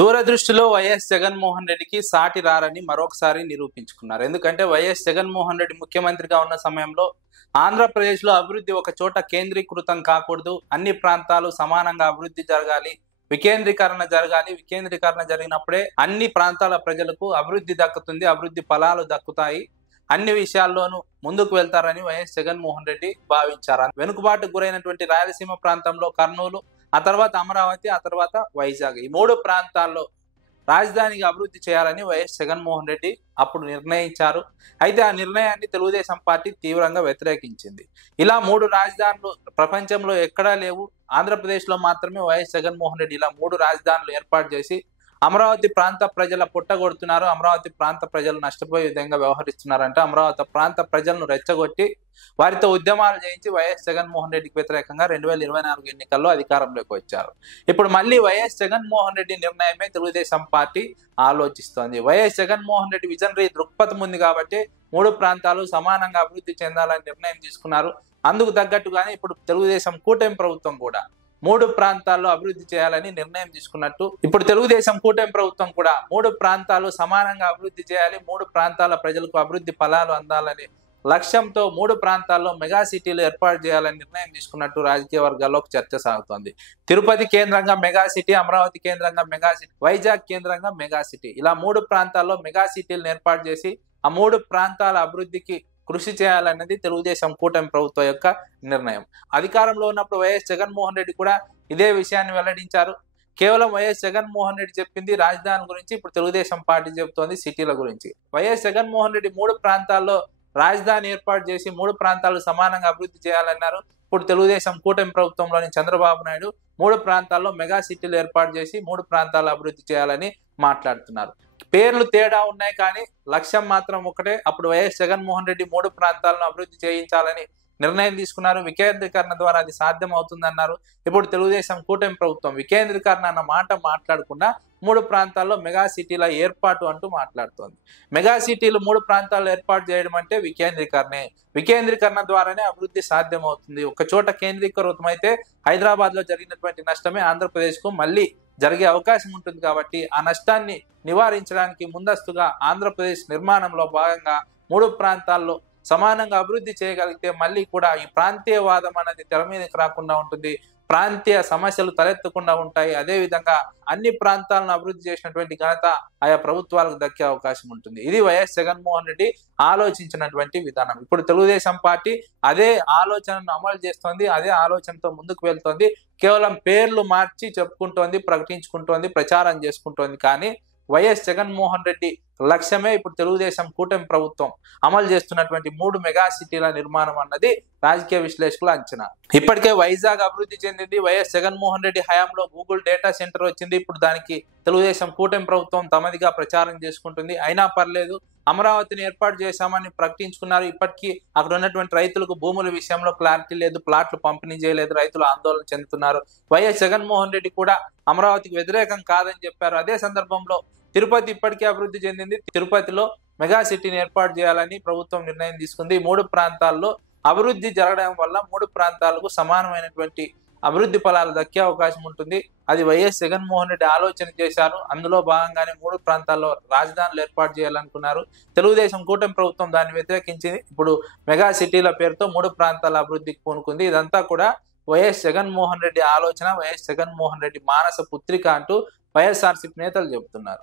దూరదృష్టిలో YS Jaganmohan రెడ్డికి సాటి రారని మరొకసారి నిరూపించుకున్నారు. ఎందుకంటే వైఎస్ జగన్మోహన్ రెడ్డి ముఖ్యమంత్రిగా ఉన్న సమయంలో ఆంధ్రప్రదేశ్లో అభివృద్ధి ఒక చోట కేంద్రీకృతం కాకూడదు, అన్ని ప్రాంతాలు సమానంగా అభివృద్ధి జరగాలి, వికేంద్రీకరణ జరగాలి. వికేంద్రీకరణ జరిగినప్పుడే అన్ని ప్రాంతాల ప్రజలకు అభివృద్ధి దక్కుతుంది, అభివృద్ధి ఫలాలు దక్కుతాయి, అన్ని విషయాల్లోనూ ముందుకు వెళ్తారని వైఎస్ జగన్మోహన్ రెడ్డి భావించారు. వెనుకబాటుకు గురైనటువంటి రాయలసీమ ప్రాంతంలో కర్నూలు, ఆ తర్వాత అమరావతి, ఆ తర్వాత వైజాగ్, ఈ మూడు ప్రాంతాల్లో రాజధానిగా అభివృద్ధి చేయాలని వైఎస్ జగన్మోహన్ రెడ్డి అప్పుడు నిర్ణయించారు. అయితే ఆ నిర్ణయాన్ని తెలుగుదేశం పార్టీ తీవ్రంగా వ్యతిరేకించింది. ఇలా మూడు రాజధానులు ప్రపంచంలో ఎక్కడా లేవు, ఆంధ్రప్రదేశ్లో మాత్రమే వైఎస్ జగన్మోహన్ రెడ్డి ఇలా మూడు రాజధానులు ఏర్పాటు చేసి అమరావతి ప్రాంత ప్రజల పుట్టగొడుతున్నారు, అమరావతి ప్రాంత ప్రజలు నష్టపోయే విధంగా వ్యవహరిస్తున్నారంట. అమరావతి ప్రాంత ప్రజలను రెచ్చగొట్టి వారితో ఉద్యమాలు చేయించి వైఎస్ జగన్మోహన్ రెడ్డికి వ్యతిరేకంగా 2024 ఎన్నికల్లో అధికారంలోకి వచ్చారు. ఇప్పుడు మళ్ళీ వైఎస్ జగన్మోహన్ రెడ్డి నిర్ణయమే తెలుగుదేశం పార్టీ ఆలోచిస్తోంది. వైఎస్ జగన్మోహన్ రెడ్డి విజనరీ దృక్పథం ఉంది కాబట్టి మూడు ప్రాంతాలు సమానంగా అభివృద్ధి చెందాలని నిర్ణయం తీసుకున్నారు. అందుకు తగ్గట్టుగానే ఇప్పుడు తెలుగుదేశం కూటమి ప్రభుత్వం కూడా మూడు ప్రాంతాల్లో అభివృద్ధి చేయాలని నిర్ణయం తీసుకున్నట్టు ఇప్పుడు తెలుగుదేశం కూటమి ప్రభుత్వం కూడా మూడు ప్రాంతాలు సమానంగా అభివృద్ధి చేయాలి, మూడు ప్రాంతాల ప్రజలకు అభివృద్ధి ఫలాలు అందాలని లక్ష్యంతో మూడు ప్రాంతాల్లో మెగా సిటీలు ఏర్పాటు చేయాలని నిర్ణయం తీసుకున్నట్టు రాజకీయ వర్గాల్లో చర్చ సాగుతోంది. తిరుపతి కేంద్రంగా మెగా సిటీ, అమరావతి కేంద్రంగా మెగా సిటీ, వైజాగ్ కేంద్రంగా మెగా సిటీ, ఇలా మూడు ప్రాంతాల్లో మెగా సిటీలను ఏర్పాటు చేసి ఆ మూడు ప్రాంతాల అభివృద్ధికి కృషి చేయాలన్నది తెలుగుదేశం కూటమి ప్రభుత్వం యొక్క నిర్ణయం. అధికారంలో ఉన్నప్పుడు వైఎస్ జగన్మోహన్ రెడ్డి కూడా ఇదే విషయాన్ని వెల్లడించారు. కేవలం వైఎస్ జగన్మోహన్ రెడ్డి చెప్పింది రాజధాని గురించి, ఇప్పుడు తెలుగుదేశం పార్టీ చెబుతోంది సిటీల గురించి. వైఎస్ జగన్మోహన్ రెడ్డి మూడు ప్రాంతాల్లో రాజధాని ఏర్పాటు చేసి మూడు ప్రాంతాలు సమానంగా అభివృద్ధి చేయాలన్నారు. ఇప్పుడు తెలుగుదేశం కూటమి ప్రభుత్వంలోని చంద్రబాబు నాయుడు మూడు ప్రాంతాల్లో మెగా సిటీలు ఏర్పాటు చేసి మూడు ప్రాంతాలు అభివృద్ధి చేయాలని మాట్లాడుతున్నారు. పేర్లు తేడా ఉన్నాయి కానీ లక్ష్యం మాత్రం ఒకటే. అప్పుడు వైఎస్ జగన్మోహన్ రెడ్డి మూడు ప్రాంతాలను అభివృద్ధి చేయించాలని నిర్ణయం తీసుకున్నారు. వికేంద్రీకరణ ద్వారా అది సాధ్యం అవుతుందన్నారు. ఇప్పుడు తెలుగుదేశం కూటమి ప్రభుత్వం వికేంద్రీకరణ అన్న మాట మాట్లాడకుండా మూడు ప్రాంతాల్లో మెగా సిటీల ఏర్పాటు అంటూ మాట్లాడుతోంది. మెగా సిటీలు మూడు ప్రాంతాల్లో ఏర్పాటు చేయడం అంటే వికేంద్రీకరణే. వికేంద్రీకరణ ద్వారానే అభివృద్ధి సాధ్యం అవుతుంది. ఒక చోట కేంద్రీకృతం అయితే హైదరాబాద్ లో జరిగినటువంటి నష్టమే ఆంధ్రప్రదేశ్ కు మళ్ళీ జరిగే అవకాశం ఉంటుంది. కాబట్టి ఆ నష్టాన్ని నివారించడానికి ముందస్తుగా ఆంధ్రప్రదేశ్ నిర్మాణంలో భాగంగా మూడు ప్రాంతాల్లో సమానంగా అభివృద్ధి చేయగలిగితే మళ్ళీ కూడా ఈ ప్రాంతీయవాదం అనేది తెర మీదకి రాకుండా ఉంటుంది, ప్రాంతీయ సమస్యలు తలెత్తకుండా ఉంటాయి. అదేవిధంగా అన్ని ప్రాంతాలను అభివృద్ధి చేసినటువంటి ఘనత ఆయా ప్రభుత్వాలకు దక్కే అవకాశం ఉంటుంది. ఇది వైఎస్ జగన్మోహన్ రెడ్డి ఆలోచించినటువంటి విధానం. ఇప్పుడు తెలుగుదేశం పార్టీ అదే ఆలోచనను అమలు చేస్తోంది, అదే ఆలోచనతో ముందుకు వెళ్తోంది. కేవలం పేర్లు మార్చి చెప్పుకుంటోంది, ప్రకటించుకుంటోంది, ప్రచారం చేసుకుంటోంది. కానీ వైఎస్ జగన్మోహన్ రెడ్డి లక్ష్యమే ఇప్పుడు తెలుగుదేశం కూటమి ప్రభుత్వం అమలు చేస్తున్నటువంటి మూడు మెగా సిటీల నిర్మాణం అన్నది రాజకీయ విశ్లేషకుల అంచనా. ఇప్పటికే వైజాగ్ అభివృద్ధి చెందింది. వైఎస్ జగన్మోహన్ రెడ్డి హయాంలో గూగుల్ డేటా సెంటర్ వచ్చింది. ఇప్పుడు దానికి తెలుగుదేశం కూటమి ప్రభుత్వం తమదిగా ప్రచారం చేసుకుంటుంది. అయినా పర్లేదు, అమరావతిని ఏర్పాటు చేశామని ప్రకటించుకున్నారు. ఇప్పటికీ అక్కడ ఉన్నటువంటి రైతులకు భూముల విషయంలో క్లారిటీ లేదు, ప్లాట్లు పంపిణీ చేయలేదు, రైతులు ఆందోళన చెందుతున్నారు. వైఎస్ జగన్మోహన్ రెడ్డి కూడా అమరావతికి వ్యతిరేకం కాదని చెప్పారు. అదే సందర్భంలో తిరుపతి ఇప్పటికే అభివృద్ధి చెందింది. తిరుపతిలో మెగా సిటీని ఏర్పాటు చేయాలని ప్రభుత్వం నిర్ణయం తీసుకుంది. మూడు ప్రాంతాల్లో అభివృద్ధి జరగడం వల్ల మూడు ప్రాంతాలకు సమానమైనటువంటి అభివృద్ధి ఫలాలు దక్కే అవకాశం ఉంటుంది. అది వైఎస్ జగన్మోహన్ రెడ్డి ఆలోచన చేశారు. అందులో భాగంగానే మూడు ప్రాంతాల్లో రాజధానులు ఏర్పాటు చేయాలనుకున్నారు. తెలుగుదేశం కూటమి ప్రభుత్వం దాన్ని వ్యతిరేకించింది. ఇప్పుడు మెగా సిటీల పేరుతో మూడు ప్రాంతాల అభివృద్ధికి పూనుకుంది. ఇదంతా కూడా వైఎస్ జగన్మోహన్ రెడ్డి ఆలోచన, వైఎస్ జగన్మోహన్ రెడ్డి మానస పుత్రిక అంటూ వైఎస్ఆర్సీపీ నేతలు చెబుతున్నారు.